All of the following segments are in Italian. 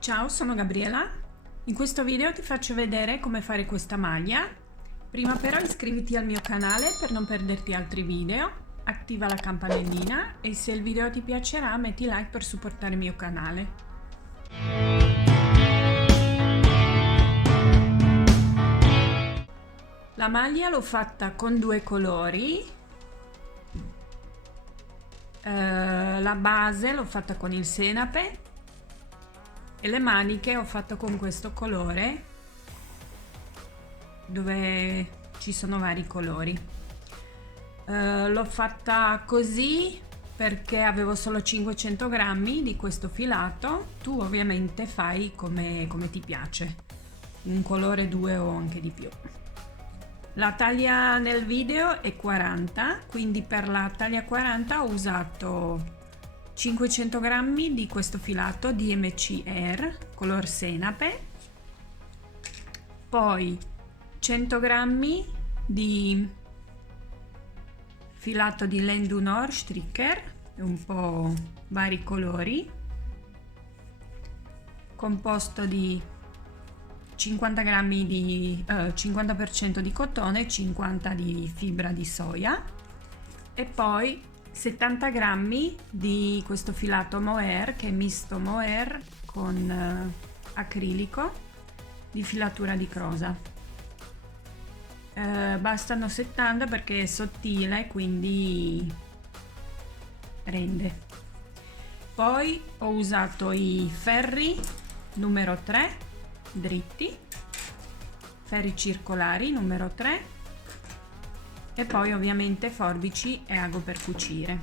Ciao, sono Gabriela. In questo video ti faccio vedere come fare questa maglia. Prima però iscriviti al mio canale per non perderti altri video, attiva la campanellina e se il video ti piacerà metti like per supportare il mio canale. La maglia l'ho fatta con due colori. La base l'ho fatta con il senape e le maniche ho fatto con questo colore dove ci sono vari colori. L'ho fatta così perché avevo solo 500 grammi di questo filato. Tu ovviamente fai come ti piace, un colore, due o anche di più. La taglia nel video è 40, quindi per la taglia 40 ho usato 500 grammi di questo filato DMC Air color senape, poi 100 grammi di filato di Laine du Nord Stricker, un po' vari colori, composto di 50 grammi di 50% di cotone e 50 di fibra di soia, e poi 70 grammi di questo filato mohair che è misto mohair con acrilico di filatura di crosa. Bastano 70 perché è sottile, quindi rende. Poi ho usato i ferri numero 3 dritti, ferri circolari numero 3 e poi ovviamente forbici e ago per cucire.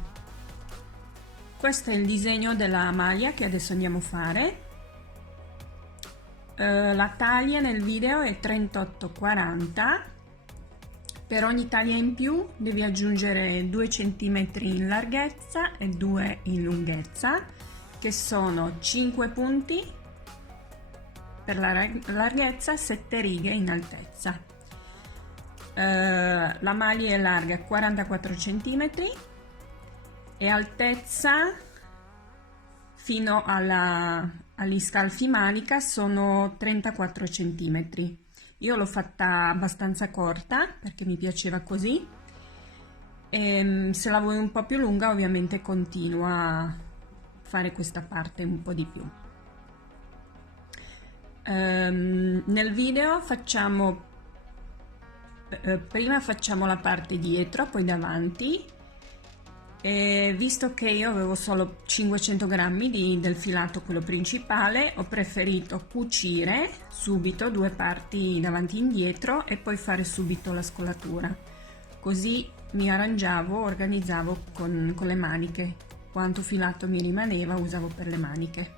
Questo è il disegno della maglia che adesso andiamo a fare. La taglia nel video è 38-40. Per ogni taglia in più devi aggiungere 2 cm in larghezza e 2 in lunghezza, che sono 5 punti per la larghezza, 7 righe in altezza. La maglia è larga 44 cm e altezza fino agli scalfi manica sono 34 cm. Io l'ho fatta abbastanza corta perché mi piaceva così, e se la vuoi un po' più lunga ovviamente continua a fare questa parte un po' di più. Nel video prima facciamo la parte dietro, poi davanti, e visto che io avevo solo 500 grammi del filato, quello principale, ho preferito cucire subito due parti davanti e indietro e poi fare subito la scolatura, così mi arrangiavo, organizzavo con le maniche, quanto filato mi rimaneva usavo per le maniche.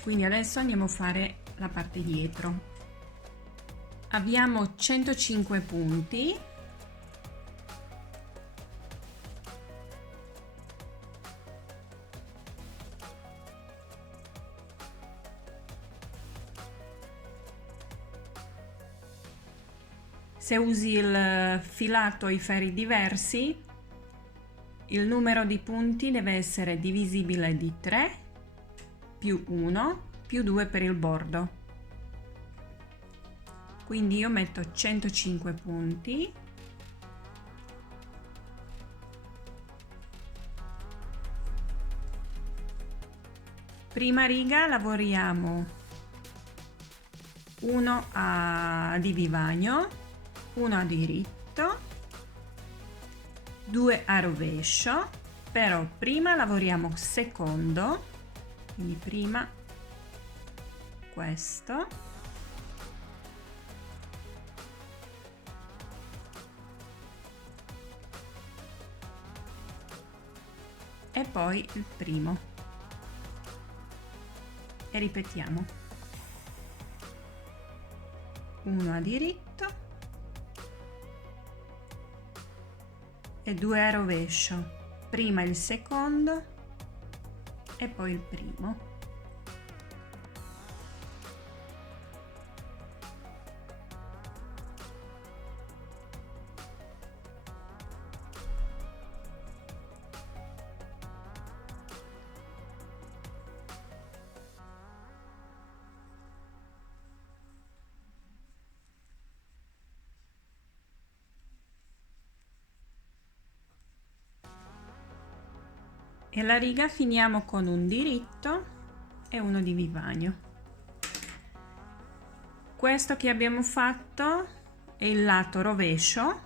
Quindi adesso andiamo a fare la parte dietro. Abbiamo 105 punti, se usi il filato o i ferri diversi, il numero di punti deve essere divisibile di 3 più 1 più 2 per il bordo. Quindi io metto 105 punti, prima riga lavoriamo 1 di vivagno, 1 a diritto, 2 a rovescio, però prima lavoriamo secondo, quindi prima questo, e poi il primo, e ripetiamo 1 a diritto e 2 a rovescio, prima il secondo e poi il primo. e la riga finiamo con un diritto e uno di vivagno. Questo che abbiamo fatto è il lato rovescio,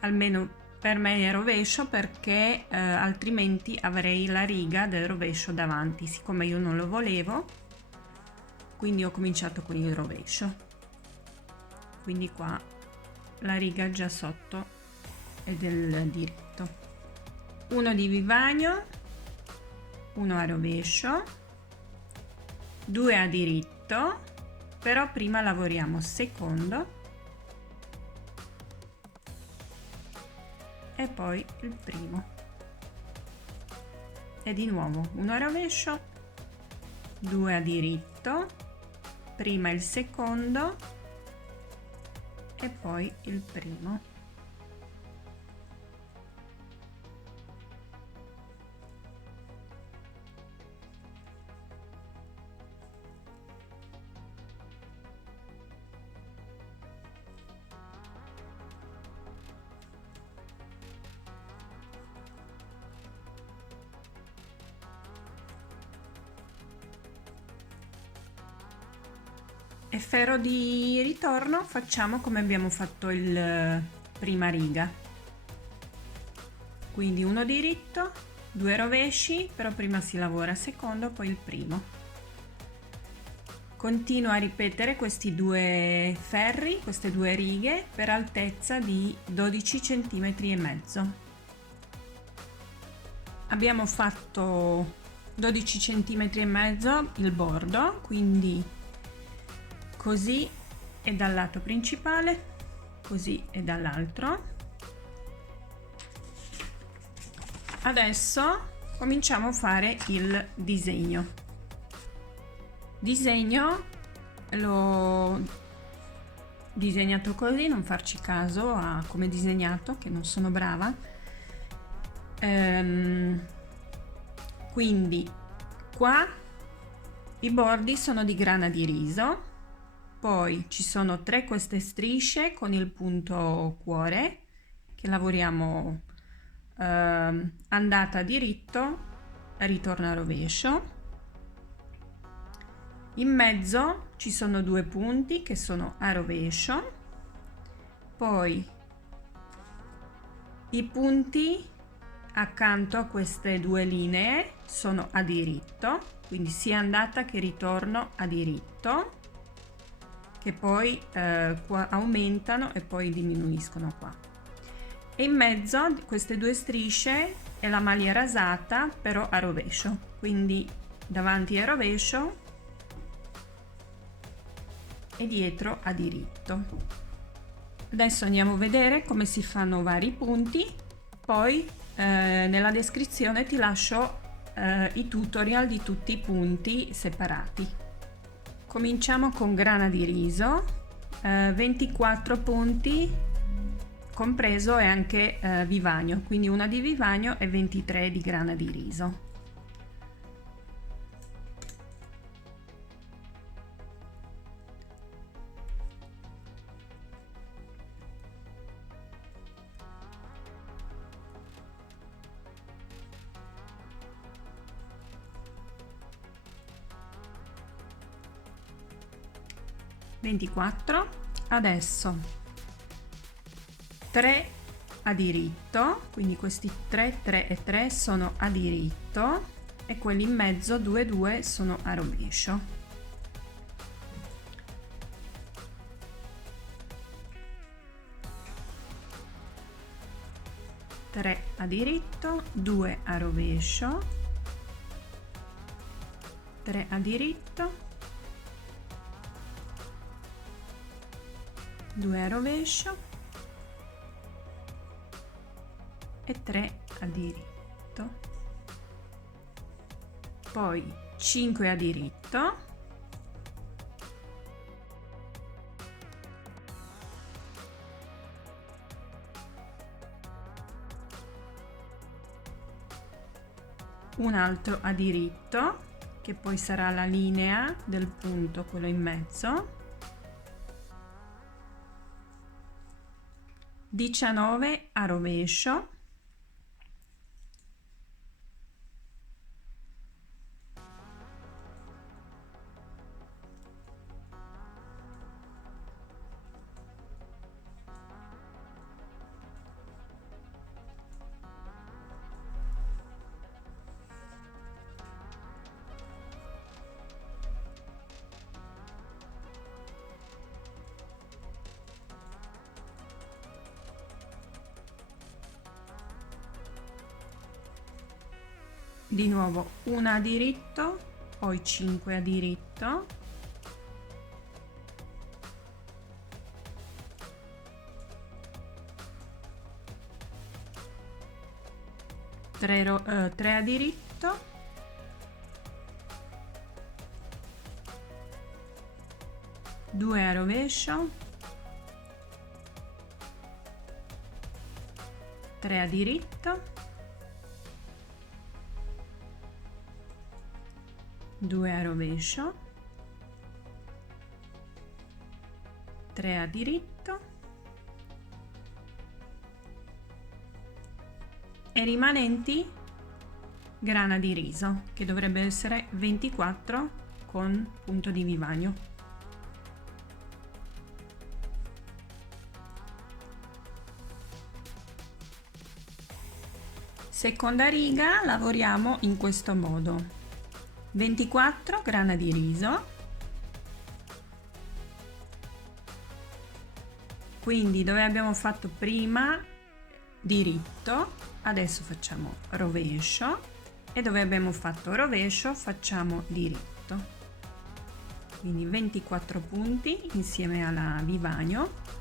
almeno per me è rovescio perché altrimenti avrei la riga del rovescio davanti. Siccome io non lo volevo, quindi ho cominciato con il rovescio. Quindi qua la riga già sotto è del diritto. Uno di vivagno, uno a rovescio, 2 a diritto, però prima lavoriamo secondo e poi il primo, e di nuovo uno a rovescio, 2 a diritto, prima il secondo e poi il primo. E ferro di ritorno facciamo come abbiamo fatto il prima riga, quindi uno diritto, 2 rovesci, però prima si lavora secondo, poi il primo. Continuo a ripetere questi due ferri, queste due righe per altezza di 12 cm e mezzo. Abbiamo fatto 12 cm e mezzo il bordo, quindi così è dal lato principale, così è dall'altro. Adesso cominciamo a fare il disegno. Disegno l'ho disegnato così, non farci caso a come è disegnato, che non sono brava. Quindi qua i bordi sono di grana di riso. Poi ci sono 3 queste strisce con il punto cuore che lavoriamo andata a diritto, ritorno a rovescio. In mezzo ci sono 2 punti che sono a rovescio. Poi i punti accanto a queste 2 linee sono a diritto, quindi sia andata che ritorno a diritto, che poi qua aumentano e poi diminuiscono qua. E in mezzo queste 2 strisce è la maglia rasata, però a rovescio, quindi davanti a rovescio e dietro a diritto. Adesso andiamo a vedere come si fanno vari punti, poi nella descrizione ti lascio i tutorial di tutti i punti separati. Cominciamo con grana di riso, 24 punti, compreso e anche vivagno, quindi una di vivagno e 23 di grana di riso. Adesso 3 a diritto, quindi questi 3 3 e 3 sono a diritto e quelli in mezzo 2 2 sono a rovescio. Tre a diritto, 2 a rovescio, 3 a diritto, 2 a rovescio e 3 a diritto, poi 5 a diritto, un altro a diritto che poi sarà la linea del punto, quello in mezzo, 19 a rovescio, di nuovo una a diritto, poi 5 a diritto, tre a diritto, due a rovescio, 3 a diritto, 2 a rovescio, 3 a diritto e rimanenti grana di riso, che dovrebbe essere 24 con punto di vivagno. Seconda riga lavoriamo in questo modo: 24 grana di riso, quindi dove abbiamo fatto prima diritto, adesso facciamo rovescio, e dove abbiamo fatto rovescio facciamo diritto, quindi 24 punti insieme alla vivagno.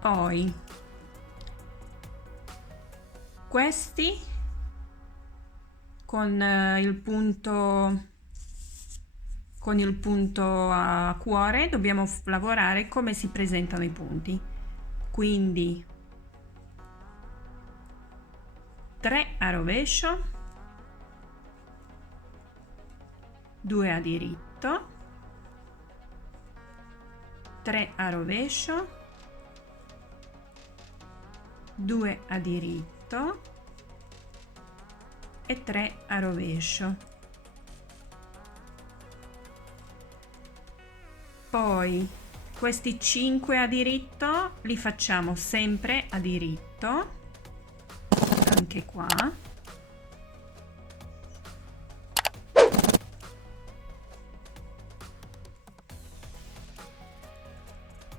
Poi questi con il punto a cuore dobbiamo lavorare come si presentano i punti, quindi 3 a rovescio, 2 a diritto, 3 a rovescio, 2 a diritto e 3 a rovescio. Poi questi 5 a diritto li facciamo sempre a diritto, anche qua.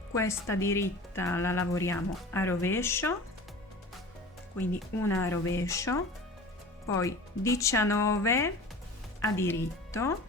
Questa diritta la lavoriamo a rovescio, quindi una a rovescio, poi 19 a diritto,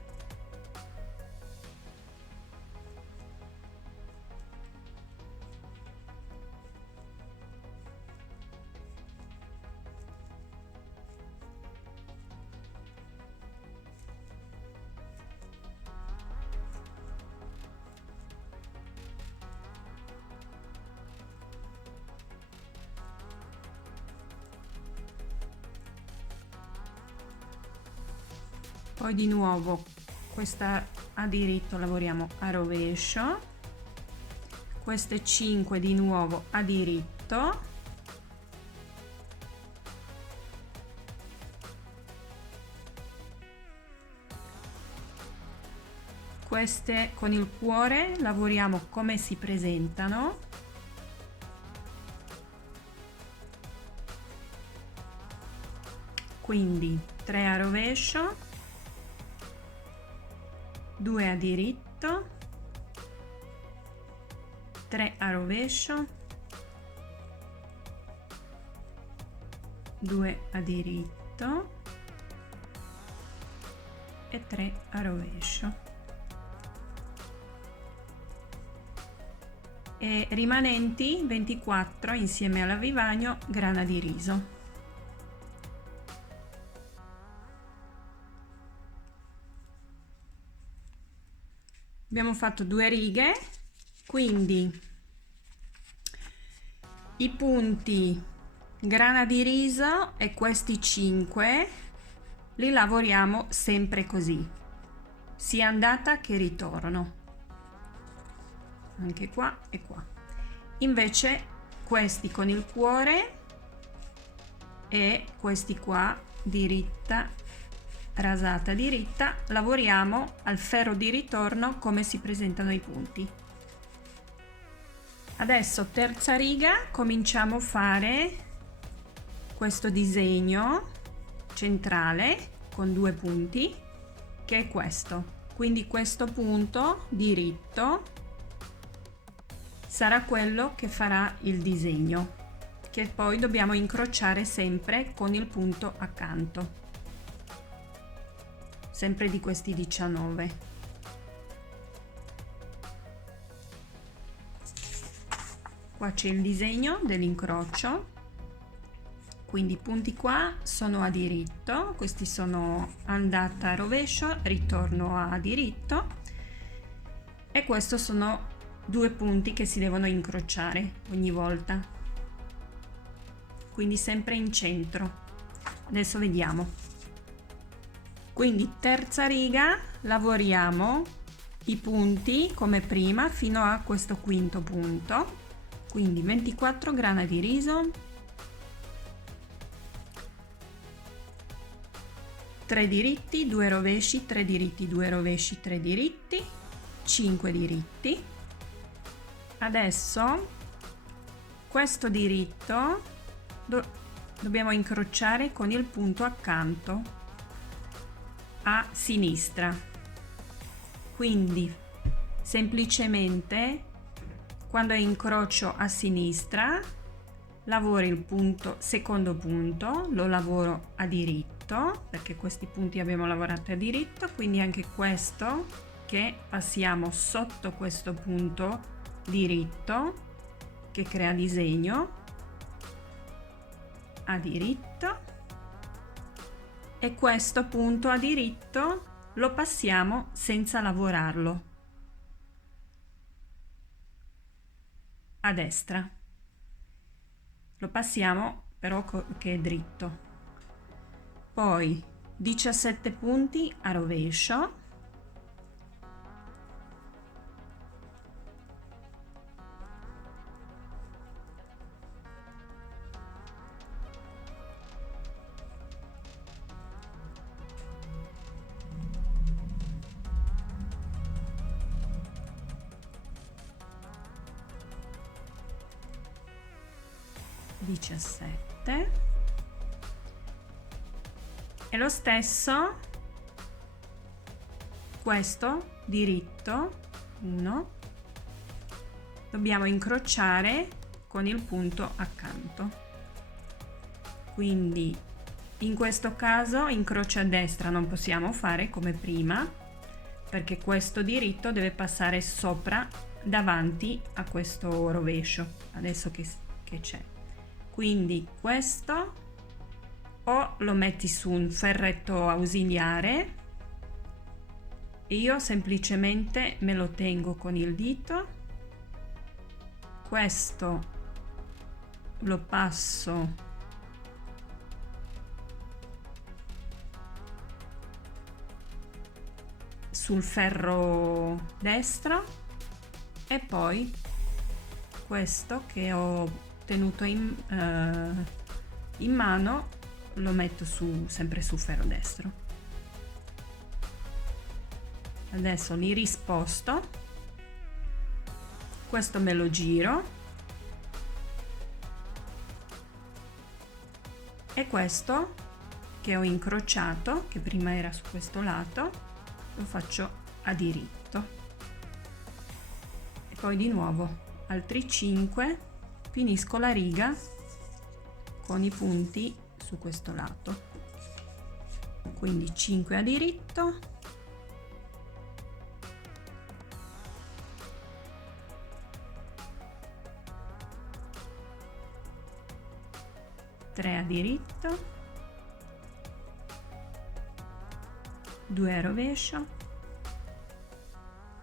poi di nuovo questa a diritto lavoriamo a rovescio, queste 5 di nuovo a diritto, queste con il cuore lavoriamo come si presentano, quindi 3 a rovescio, 2 a diritto, 3 a rovescio, 2 a diritto e 3 a rovescio. E rimanenti 24 insieme alla vivagno grana di riso. Abbiamo fatto 2 righe, quindi i punti grana di riso e questi 5 li lavoriamo sempre così, sia andata che ritorno, anche qua e qua. Invece questi con il cuore e questi qua diritta, rasata diritta, lavoriamo al ferro di ritorno come si presentano i punti. Adesso terza riga, cominciamo a fare questo disegno centrale con 2 punti, che è questo. Quindi questo punto diritto sarà quello che farà il disegno, che poi dobbiamo incrociare sempre con il punto accanto, sempre di questi 19. Qua c'è il disegno dell'incrocio, quindi i punti qua sono a diritto, questi sono andata a rovescio, ritorno a diritto, e questo sono 2 punti che si devono incrociare ogni volta, quindi sempre in centro. Adesso vediamo. Quindi terza riga, lavoriamo i punti come prima fino a questo quinto punto, quindi 24 grana di riso, 3 diritti, 2 rovesci, 3 diritti, 2 rovesci, 3 diritti, 5 diritti. Adesso questo diritto dobbiamo incrociare con il punto accanto a sinistra, quindi semplicemente quando incrocio a sinistra lavoro il punto, secondo punto, lo lavoro a diritto, perché questi punti abbiamo lavorato a diritto, quindi anche questo che passiamo sotto questo punto diritto che crea disegno a diritto, e questo punto a diritto lo passiamo senza lavorarlo a destra, lo passiamo però che è dritto. Poi 17 punti a rovescio, e lo stesso questo diritto 1 dobbiamo incrociare con il punto accanto, quindi in questo caso incrocio a destra non possiamo fare come prima, perché questo diritto deve passare sopra, davanti a questo rovescio adesso che c'è, quindi questo o lo metti su un ferretto ausiliare, io semplicemente me lo tengo con il dito, questo lo passo sul ferro destro, e poi questo che ho tenuto in mano lo metto sempre sul ferro destro. Adesso li risposto, questo me lo giro e questo che ho incrociato, che prima era su questo lato, lo faccio a diritto, e poi di nuovo altri 5, finisco la riga con i punti su questo lato, quindi 5 a diritto, 3 a diritto, 2 a rovescio,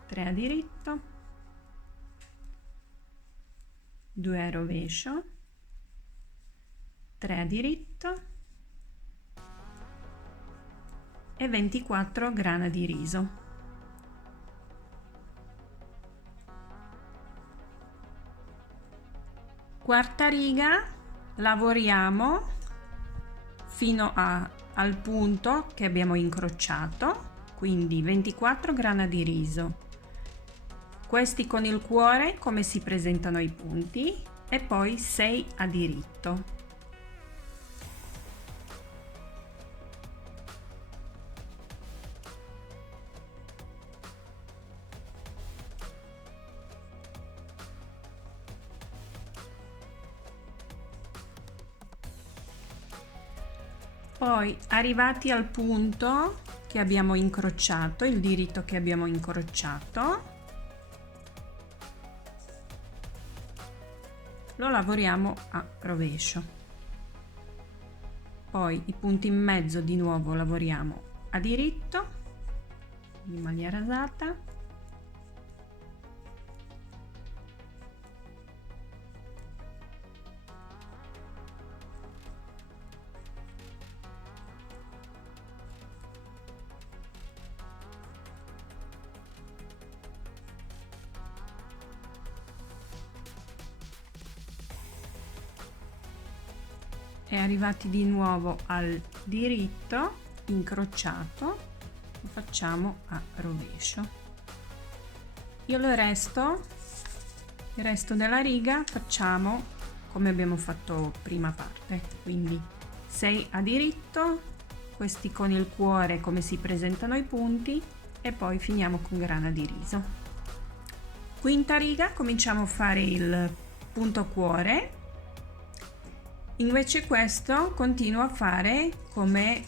3 a diritto, 2 a rovescio, 3 a diritto e 24 grana di riso. Quarta riga, lavoriamo fino a al punto che abbiamo incrociato, quindi 24 grana di riso, questi con il cuore come si presentano i punti, e poi 6 a diritto. Poi, arrivati al punto che abbiamo incrociato, il diritto che abbiamo incrociato, lo lavoriamo a rovescio. Poi i punti in mezzo di nuovo lavoriamo a diritto, in maglia rasata. E arrivati di nuovo al diritto incrociato, lo facciamo a rovescio. Il resto della riga facciamo come abbiamo fatto prima parte, quindi 6 a diritto, questi con il cuore come si presentano i punti, e poi finiamo con grana di riso. Quinta riga, cominciamo a fare il punto cuore. Invece questo continuo a fare come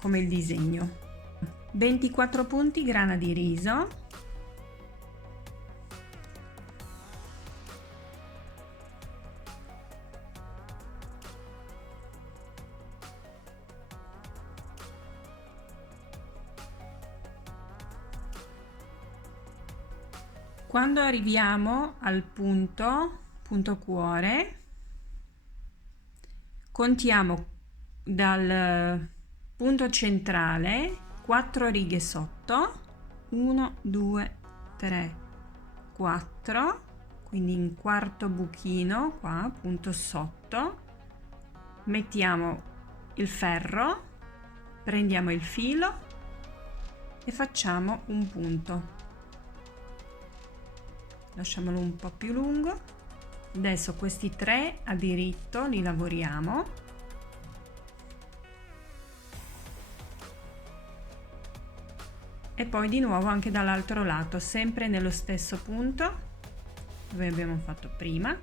il disegno. 24 punti grana di riso, quando arriviamo al punto cuore, contiamo dal punto centrale 4 righe sotto, 1 2 3 4, quindi in quarto buchino qua, punto sotto, mettiamo il ferro, prendiamo il filo e facciamo un punto, lasciamolo un po' più lungo. Adesso questi 3 a diritto li lavoriamo, e poi di nuovo anche dall'altro lato, sempre nello stesso punto dove abbiamo fatto prima.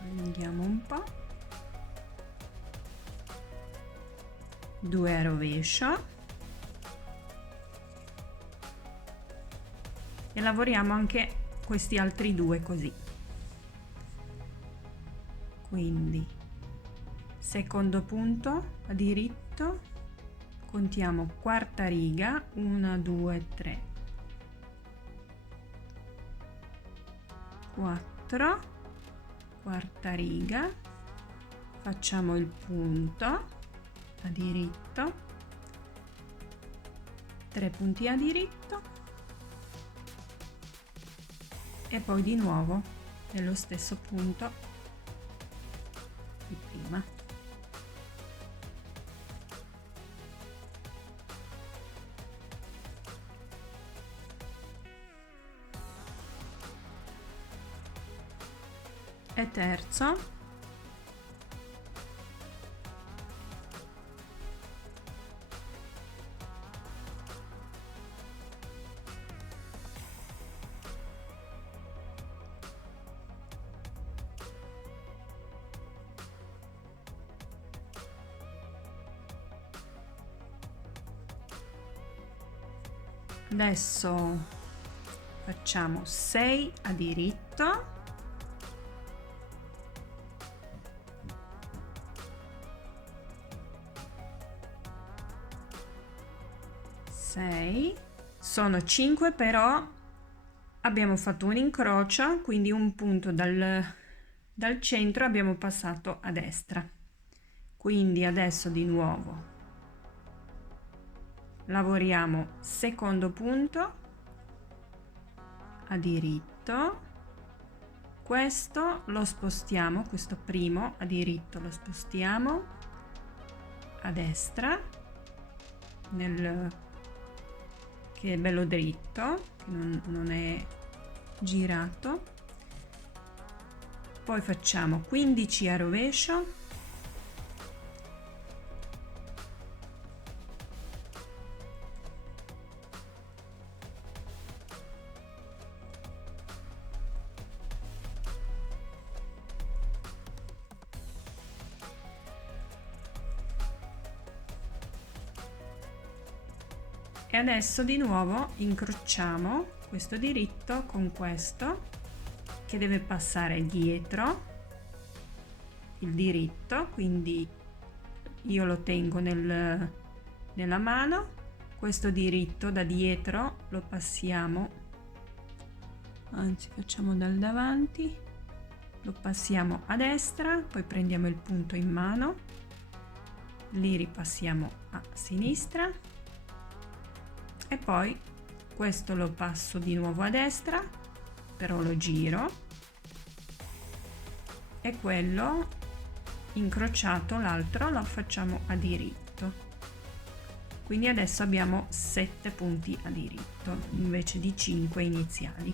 Allunghiamo un po', 2 a rovescio, e lavoriamo anche questi altri 2 così. Quindi secondo punto a diritto, contiamo quarta riga, 1 2 3 4, quarta riga, facciamo il punto a diritto, 3 punti a diritto, e poi di nuovo nello stesso punto di prima. E terzo, adesso facciamo 6 a diritto, 6, sono 5, però abbiamo fatto un incrocio, quindi un punto dal centro abbiamo passato a destra, quindi adesso di nuovo lavoriamo secondo punto a diritto, questo lo spostiamo, questo primo a diritto lo spostiamo a destra, che è bello dritto, che non è girato. Poi facciamo 15 a rovescio, e adesso di nuovo incrociamo questo diritto con questo che deve passare dietro il diritto, quindi io lo tengo nella mano, questo diritto da dietro lo passiamo, anzi facciamo dal davanti, lo passiamo a destra, poi prendiamo il punto in mano, li ripassiamo a sinistra e poi questo lo passo di nuovo a destra, però lo giro, e quello incrociato, l'altro lo facciamo a diritto. Quindi adesso abbiamo 7 punti a diritto invece di 5 iniziali.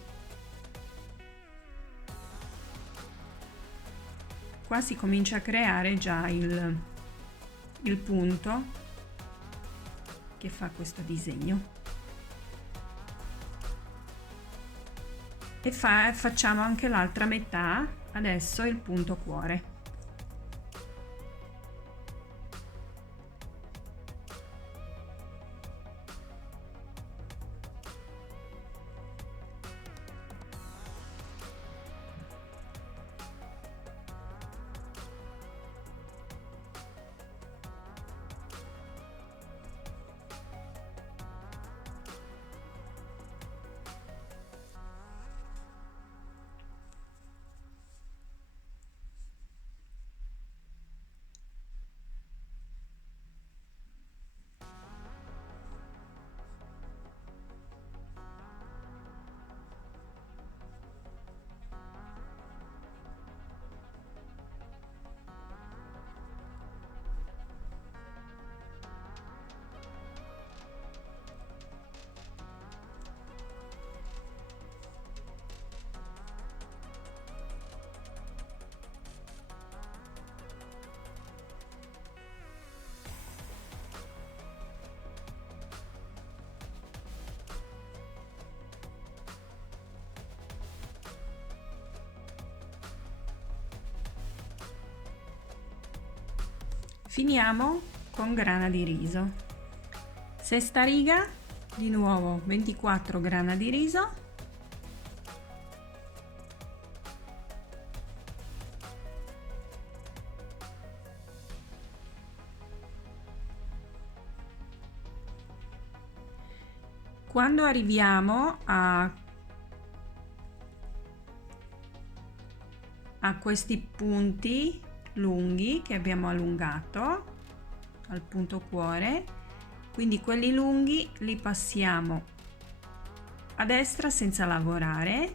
Qua si comincia a creare già il punto che fa questo disegno. E facciamo anche l'altra metà, adesso il punto cuore. Finiamo con grana di riso. Sesta riga, di nuovo 24 grana di riso. Quando arriviamo a questi punti lunghi che abbiamo allungato al punto cuore, quindi quelli lunghi li passiamo a destra senza lavorare,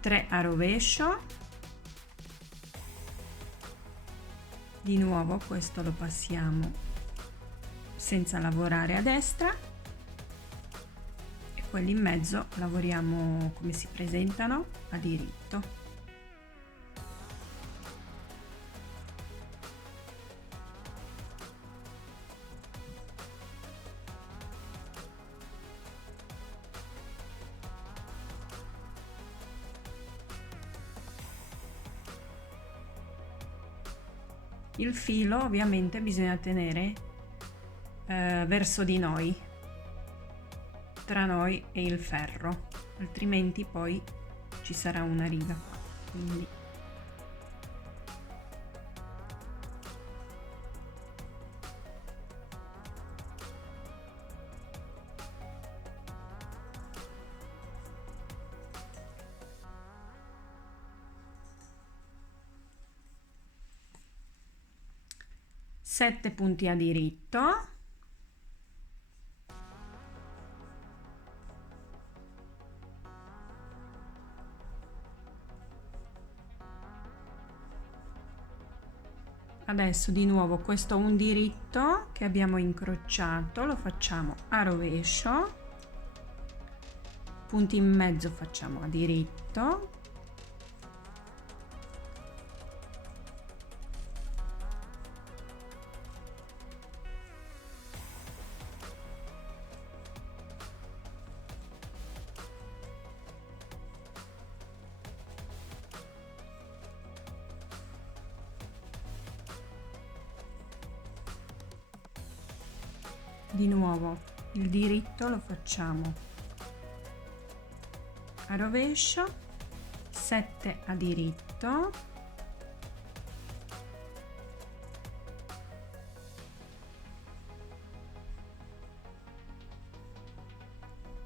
3 a rovescio, di nuovo questo lo passiamo senza lavorare a destra e quelli in mezzo lavoriamo come si presentano a diritto. Il filo ovviamente bisogna tenere verso di noi, tra noi e il ferro, altrimenti poi ci sarà una riga qua. Quindi sette punti a diritto, Adesso di nuovo questo un diritto che abbiamo incrociato lo facciamo a rovescio, punti in mezzo facciamo a diritto, di nuovo il diritto lo facciamo a rovescio, 7 a diritto,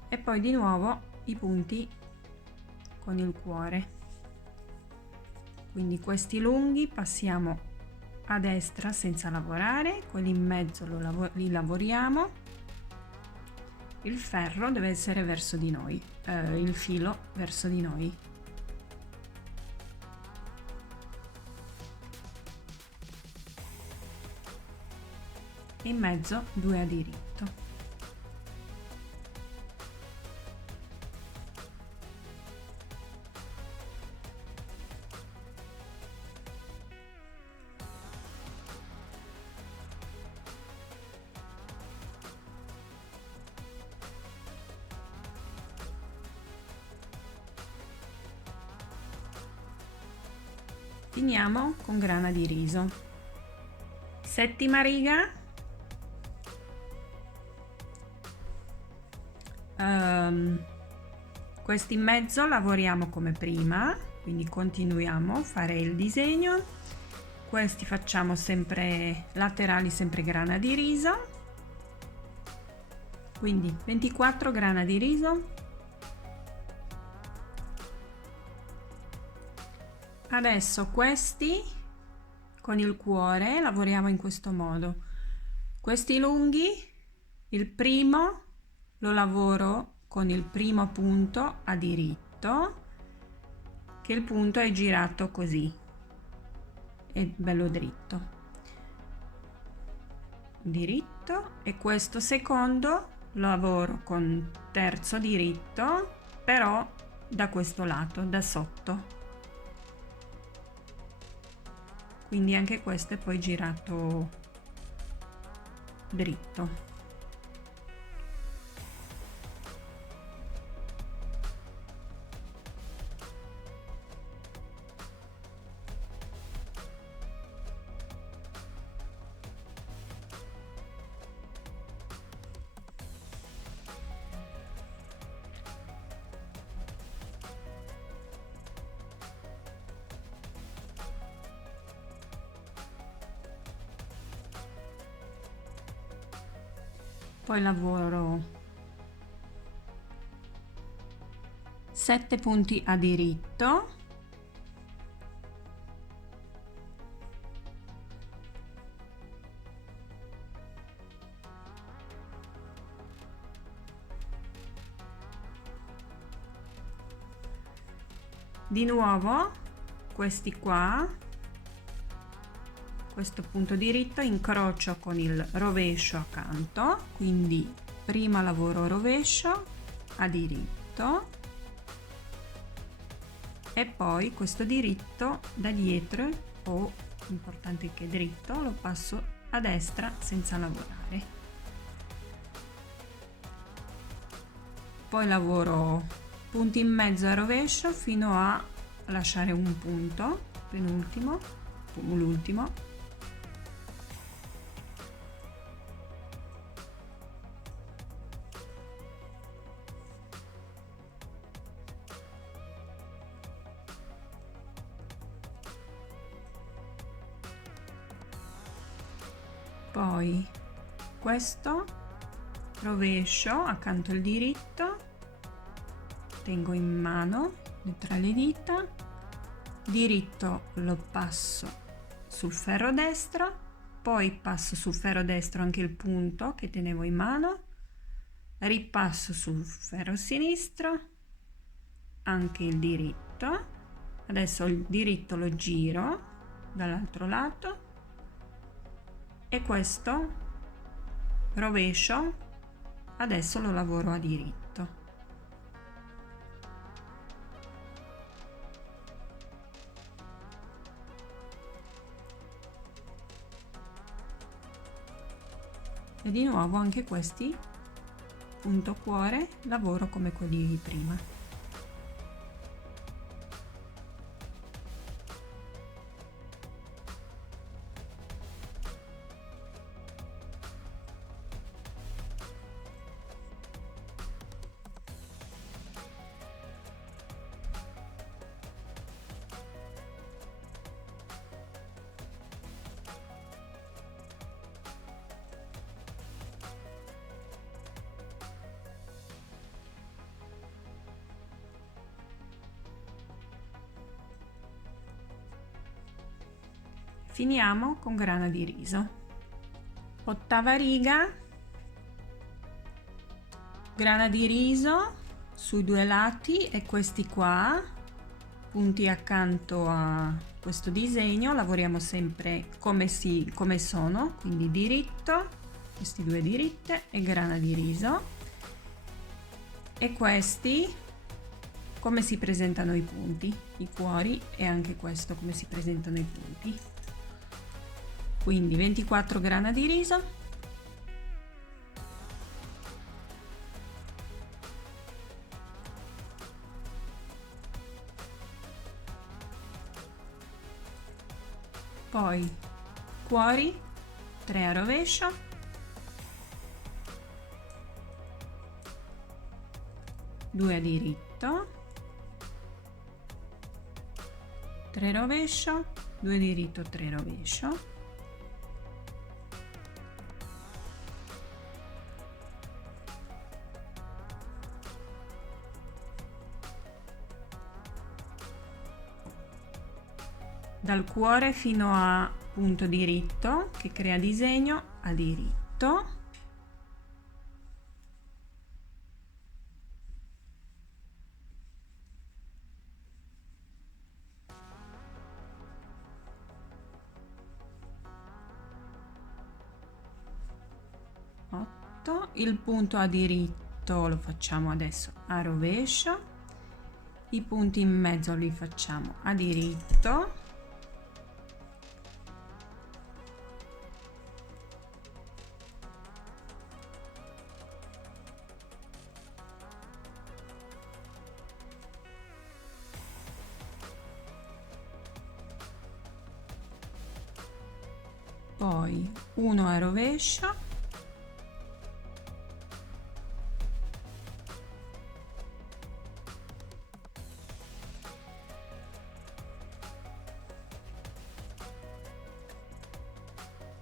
e poi di nuovo i punti con il cuore. Quindi questi lunghi passiamo a destra senza lavorare, quelli in mezzo li lavoriamo, il ferro deve essere verso di noi, il filo verso di noi. E in mezzo 2 a diritto. Finiamo con grana di riso. Settima riga, questi in mezzo lavoriamo come prima, quindi continuiamo a fare il disegno. Questi facciamo sempre laterali, sempre grana di riso, quindi 24 grana di riso. Adesso questi con il cuore lavoriamo in questo modo. Questi lunghi, il primo lo lavoro con il primo punto a diritto, che il punto è girato così, è bello dritto. Diritto, e questo secondo lo lavoro con terzo diritto, però da questo lato, da sotto. Quindi anche questo è poi girato dritto. Poi lavoro 7 punti a diritto, di nuovo questi qua, questo punto diritto incrocio con il rovescio accanto, quindi prima lavoro rovescio a diritto e poi questo diritto da dietro, o importante che dritto, lo passo a destra senza lavorare. Poi lavoro punti in mezzo a rovescio fino a lasciare un punto, penultimo, l'ultimo. Poi questo rovescio accanto al diritto, tengo in mano tra le dita, diritto lo passo sul ferro destro, poi passo sul ferro destro anche il punto che tenevo in mano, ripasso sul ferro sinistro anche il diritto. Adesso il diritto lo giro dall'altro lato e questo rovescio adesso lo lavoro a diritto. E di nuovo anche questi punto cuore lavoro come quelli di prima. Finiamo con grana di riso. Ottava riga, grana di riso sui due lati e questi qua, punti accanto a questo disegno, lavoriamo sempre come sono, quindi diritto, questi due diritte e grana di riso, e questi come si presentano i punti, i cuori, e anche questo come si presentano i punti. Quindi 24 grana di riso, poi cuori 3 a rovescio, due a diritto, 3 rovescio, 2 diritto, 3 rovescio, dal cuore fino a punto diritto che crea disegno a diritto, il punto a diritto lo facciamo adesso a rovescio, i punti in mezzo li facciamo a diritto, poi uno a rovescio,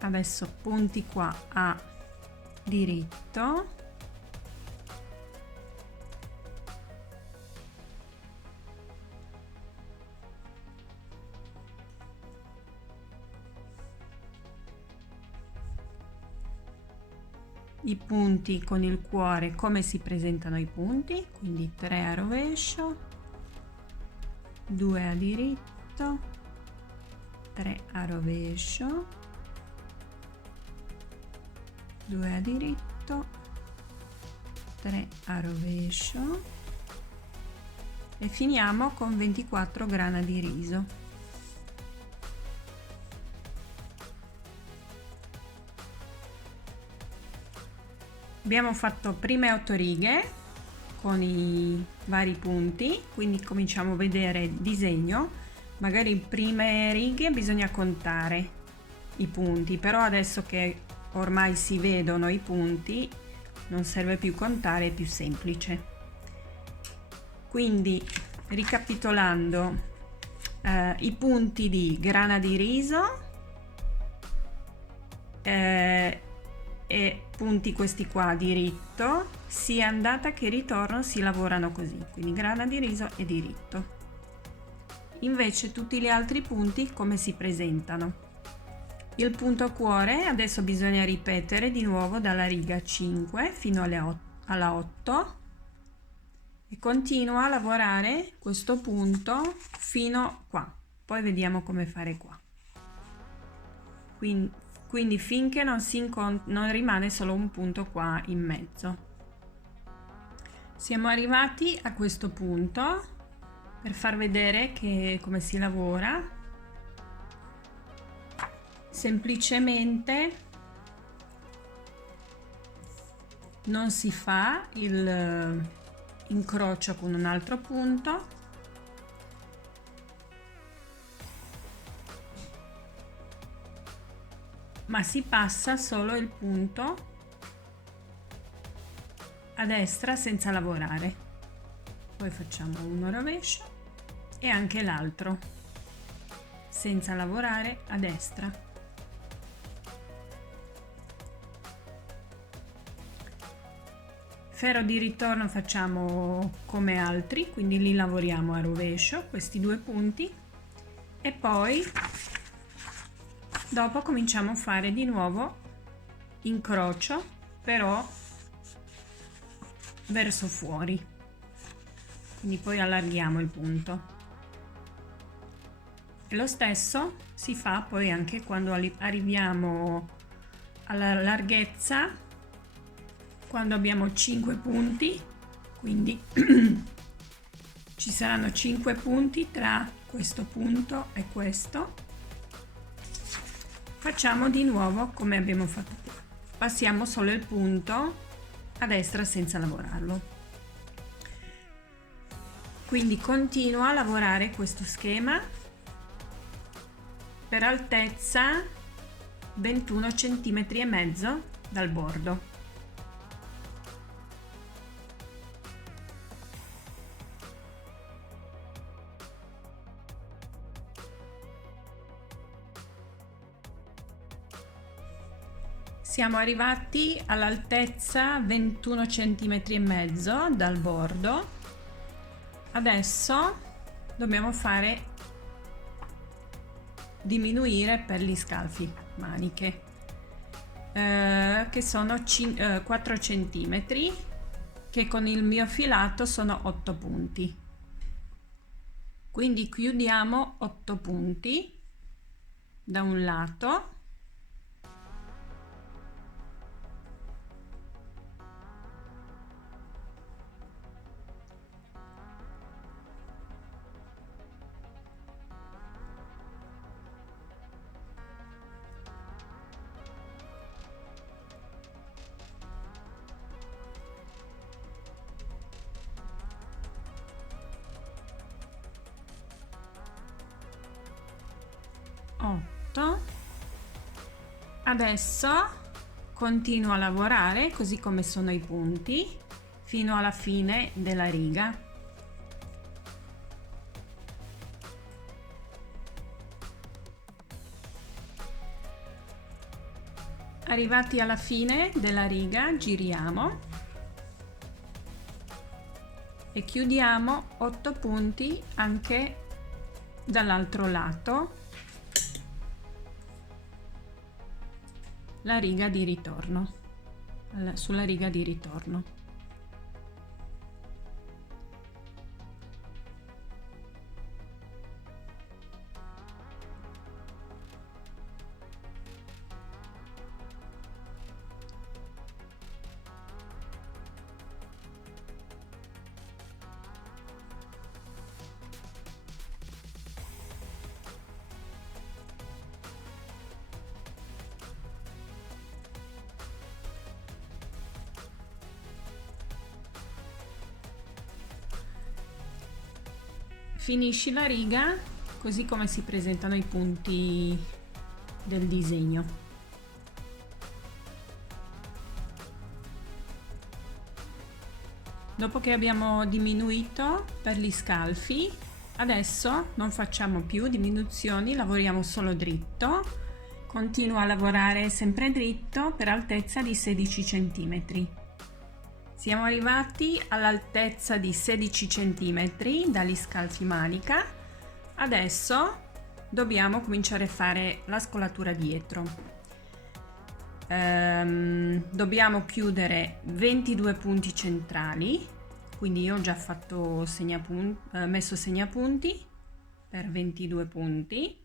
adesso punti qua a diritto, i punti con il cuore come si presentano i punti, quindi 3 a rovescio, 2 a diritto, 3 a rovescio, 2 a diritto, 3 a rovescio e finiamo con 24 grana di riso. Abbiamo fatto prime 8 righe con i vari punti, quindi cominciamo a vedere il disegno. Magari in prime righe bisogna contare i punti, però adesso che ormai si vedono i punti non serve più contare, è più semplice. Quindi ricapitolando, i punti di grana di riso e punti questi qua diritto, sia andata che ritorno si lavorano così, quindi grana di riso e diritto. Invece tutti gli altri punti come si presentano? Il punto cuore adesso bisogna ripetere di nuovo dalla riga 5 fino alla 8 e continua a lavorare questo punto fino qua, poi vediamo come fare qua. Quindi quindi finché non rimane solo un punto qua in mezzo. Siamo arrivati a questo punto per far vedere come si lavora. Semplicemente non si fa il incrocio con un altro punto, ma si passa solo il punto a destra senza lavorare. Poi facciamo uno rovescio e anche l'altro senza lavorare a destra. Ferro di ritorno facciamo come altri, quindi li lavoriamo a rovescio questi due punti e poi dopo cominciamo a fare di nuovo incrocio, però verso fuori, quindi poi allarghiamo il punto. E lo stesso si fa poi anche quando arriviamo alla larghezza, quando abbiamo 5 punti, quindi ci saranno 5 punti tra questo punto e questo. Facciamo di nuovo come abbiamo fatto qua, passiamo solo il punto a destra senza lavorarlo. Quindi continuo a lavorare questo schema per altezza 21 centimetri e mezzo dal bordo. Siamo arrivati all'altezza 21 centimetri e mezzo dal bordo. Adesso dobbiamo fare diminuire per gli scalfi maniche, che sono 4 centimetri, che con il mio filato sono 8 punti. Quindi chiudiamo 8 punti da un lato . Adesso continuo a lavorare così come sono i punti fino alla fine della riga. Arrivati alla fine della riga giriamo e chiudiamo 8 punti anche dall'altro lato la riga di ritorno, sulla riga di ritorno. Finisci la riga così come si presentano i punti del disegno. Dopo che abbiamo diminuito per gli scalfi, adesso non facciamo più diminuzioni, lavoriamo solo dritto. Continuo a lavorare sempre dritto per altezza di 16 cm. Siamo arrivati all'altezza di 16 cm dagli scalfi manica. Adesso dobbiamo cominciare a fare la scolatura dietro. Dobbiamo chiudere 22 punti centrali, quindi io ho già fatto messo segnapunti per 22 punti.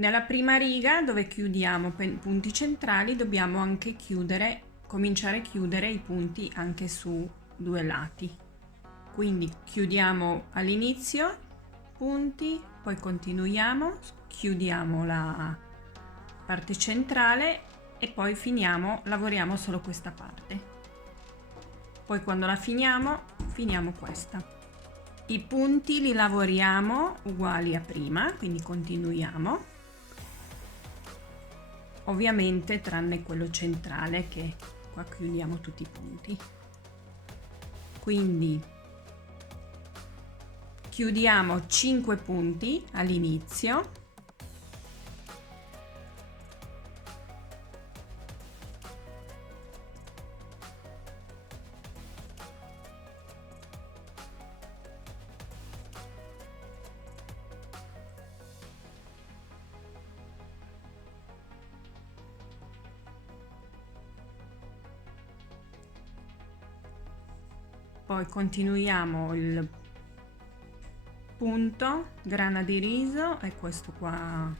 Nella prima riga dove chiudiamo punti centrali dobbiamo anche cominciare a chiudere i punti anche su due lati. Quindi chiudiamo all'inizio punti, poi continuiamo, chiudiamo la parte centrale e poi lavoriamo solo questa parte. Poi quando la finiamo questa. I punti li lavoriamo uguali a prima, quindi continuiamo. Ovviamente tranne quello centrale, che qua chiudiamo tutti i punti. Quindi chiudiamo 5 punti all'inizio, poi continuiamo il punto, grana di riso e questo qua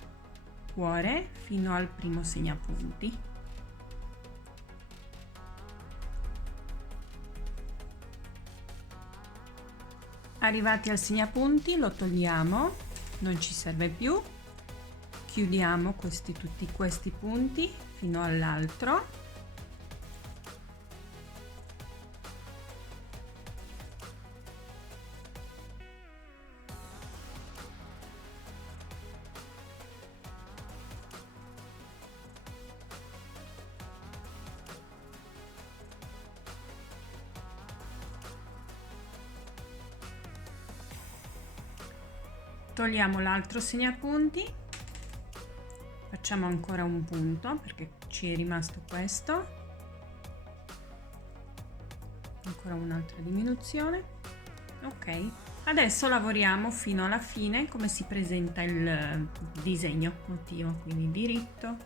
cuore fino al primo segnapunti. Arrivati al segnapunti lo togliamo, non ci serve più, chiudiamo tutti questi punti fino all'altro. Togliamo l'altro segnapunti, facciamo ancora un punto perché ci è rimasto questo, ancora un'altra diminuzione. Ok, adesso lavoriamo fino alla fine come si presenta il disegno motivo, quindi diritto,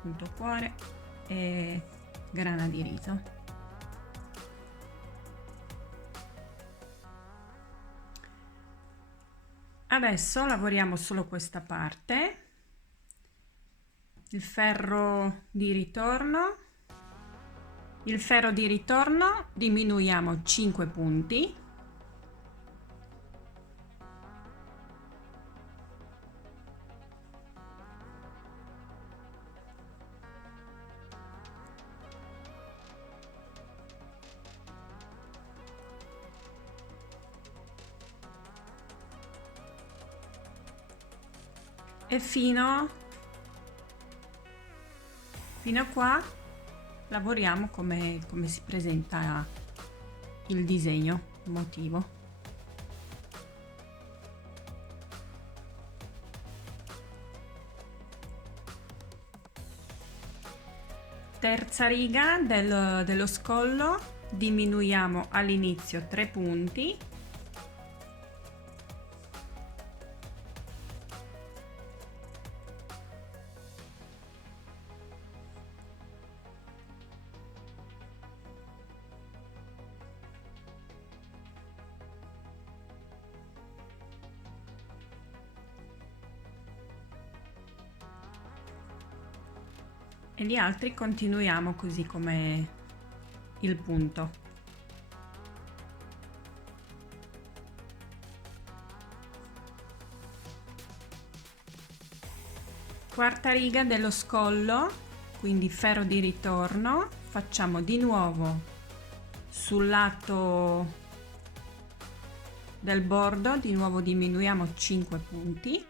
punto cuore e grana di riso. Adesso lavoriamo solo questa parte, il ferro di ritorno diminuiamo 5 punti, e fino a qua lavoriamo come si presenta il disegno motivo. Terza riga dello scollo, diminuiamo all'inizio 3 punti, e gli altri continuiamo così come il punto. Quarta riga dello scollo, quindi ferro di ritorno, facciamo di nuovo sul lato del bordo, di nuovo diminuiamo 5 punti.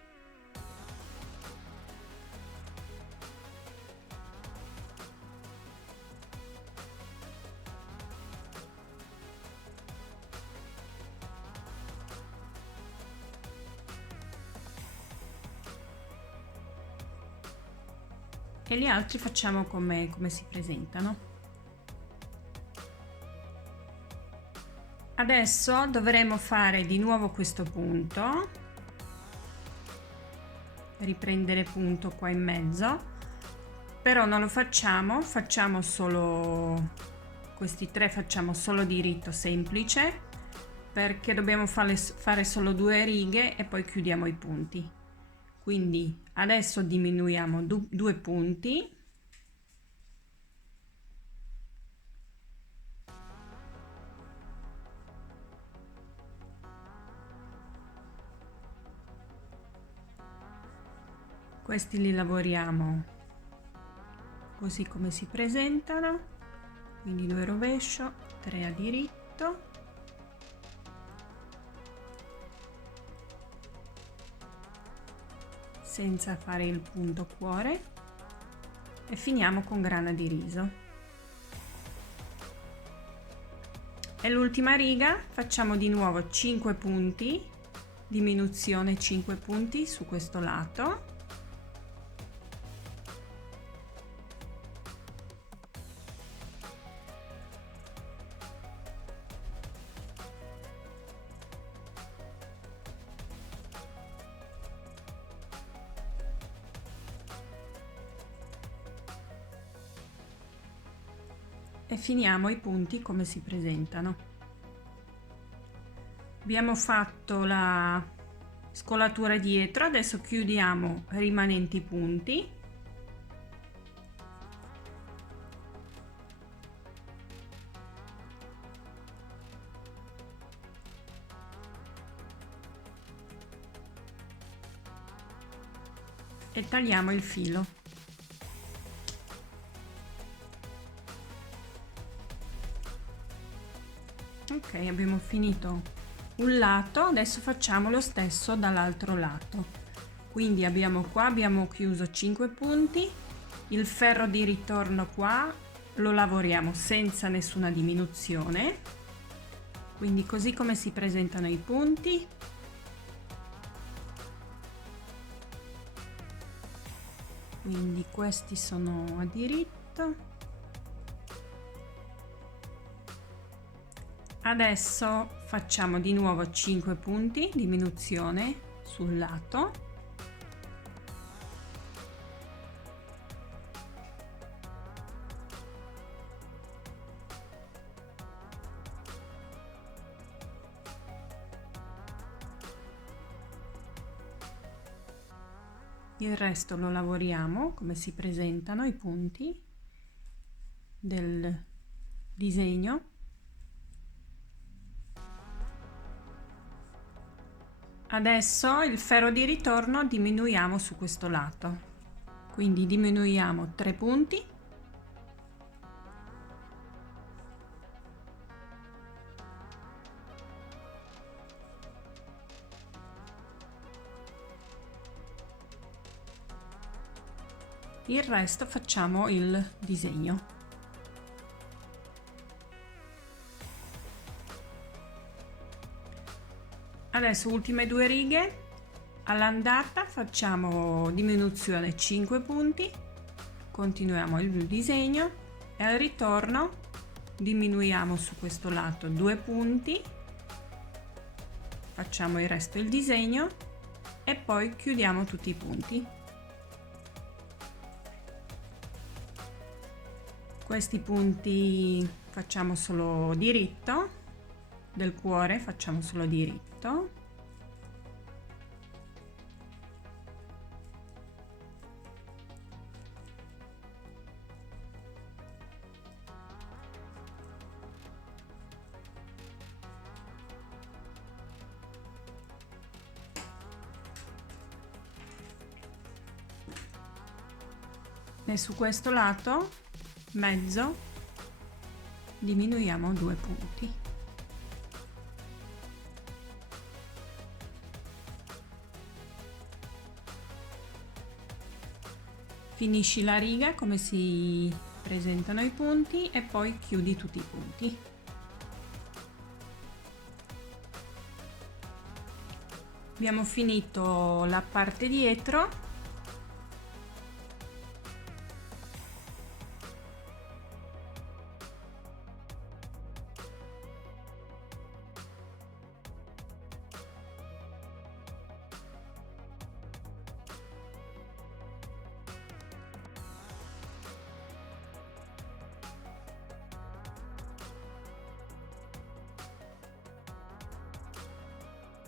E gli altri facciamo come si presentano. Adesso dovremo fare di nuovo questo punto, riprendere punto qua in mezzo, però non lo facciamo solo questi tre, facciamo solo diritto semplice perché dobbiamo fare solo 2 righe e poi chiudiamo i punti. Quindi Adesso diminuiamo due punti. Questi li lavoriamo così come si presentano, quindi 2 rovescio, 3 a diritto, senza fare il punto cuore, e finiamo con grana di riso. E l'ultima riga facciamo di nuovo 5 punti, diminuzione 5 punti su questo lato. E finiamo i punti come si presentano. Abbiamo fatto la scolatura dietro, adesso chiudiamo i rimanenti punti. E tagliamo il filo. Ok, abbiamo finito un lato, adesso facciamo lo stesso dall'altro lato. Quindi abbiamo chiuso 5 punti, il ferro di ritorno qua lo lavoriamo senza nessuna diminuzione, quindi così come si presentano i punti. Quindi questi sono a diritto. Adesso facciamo di nuovo 5 punti, diminuzione sul lato. Il resto lo lavoriamo come si presentano i punti del disegno. Adesso il ferro di ritorno diminuiamo su questo lato, quindi diminuiamo 3 punti, il resto facciamo il disegno. Adesso ultime 2 righe, all'andata facciamo diminuzione 5 punti, continuiamo il disegno e al ritorno diminuiamo su questo lato 2 punti, facciamo il resto del disegno e poi chiudiamo tutti i punti. Questi punti facciamo solo diritto, del cuore facciamo solo diritto. E su questo lato mezzo diminuiamo 2 punti. Finisci la riga come si presentano i punti e poi chiudi tutti i punti. Abbiamo finito la parte dietro.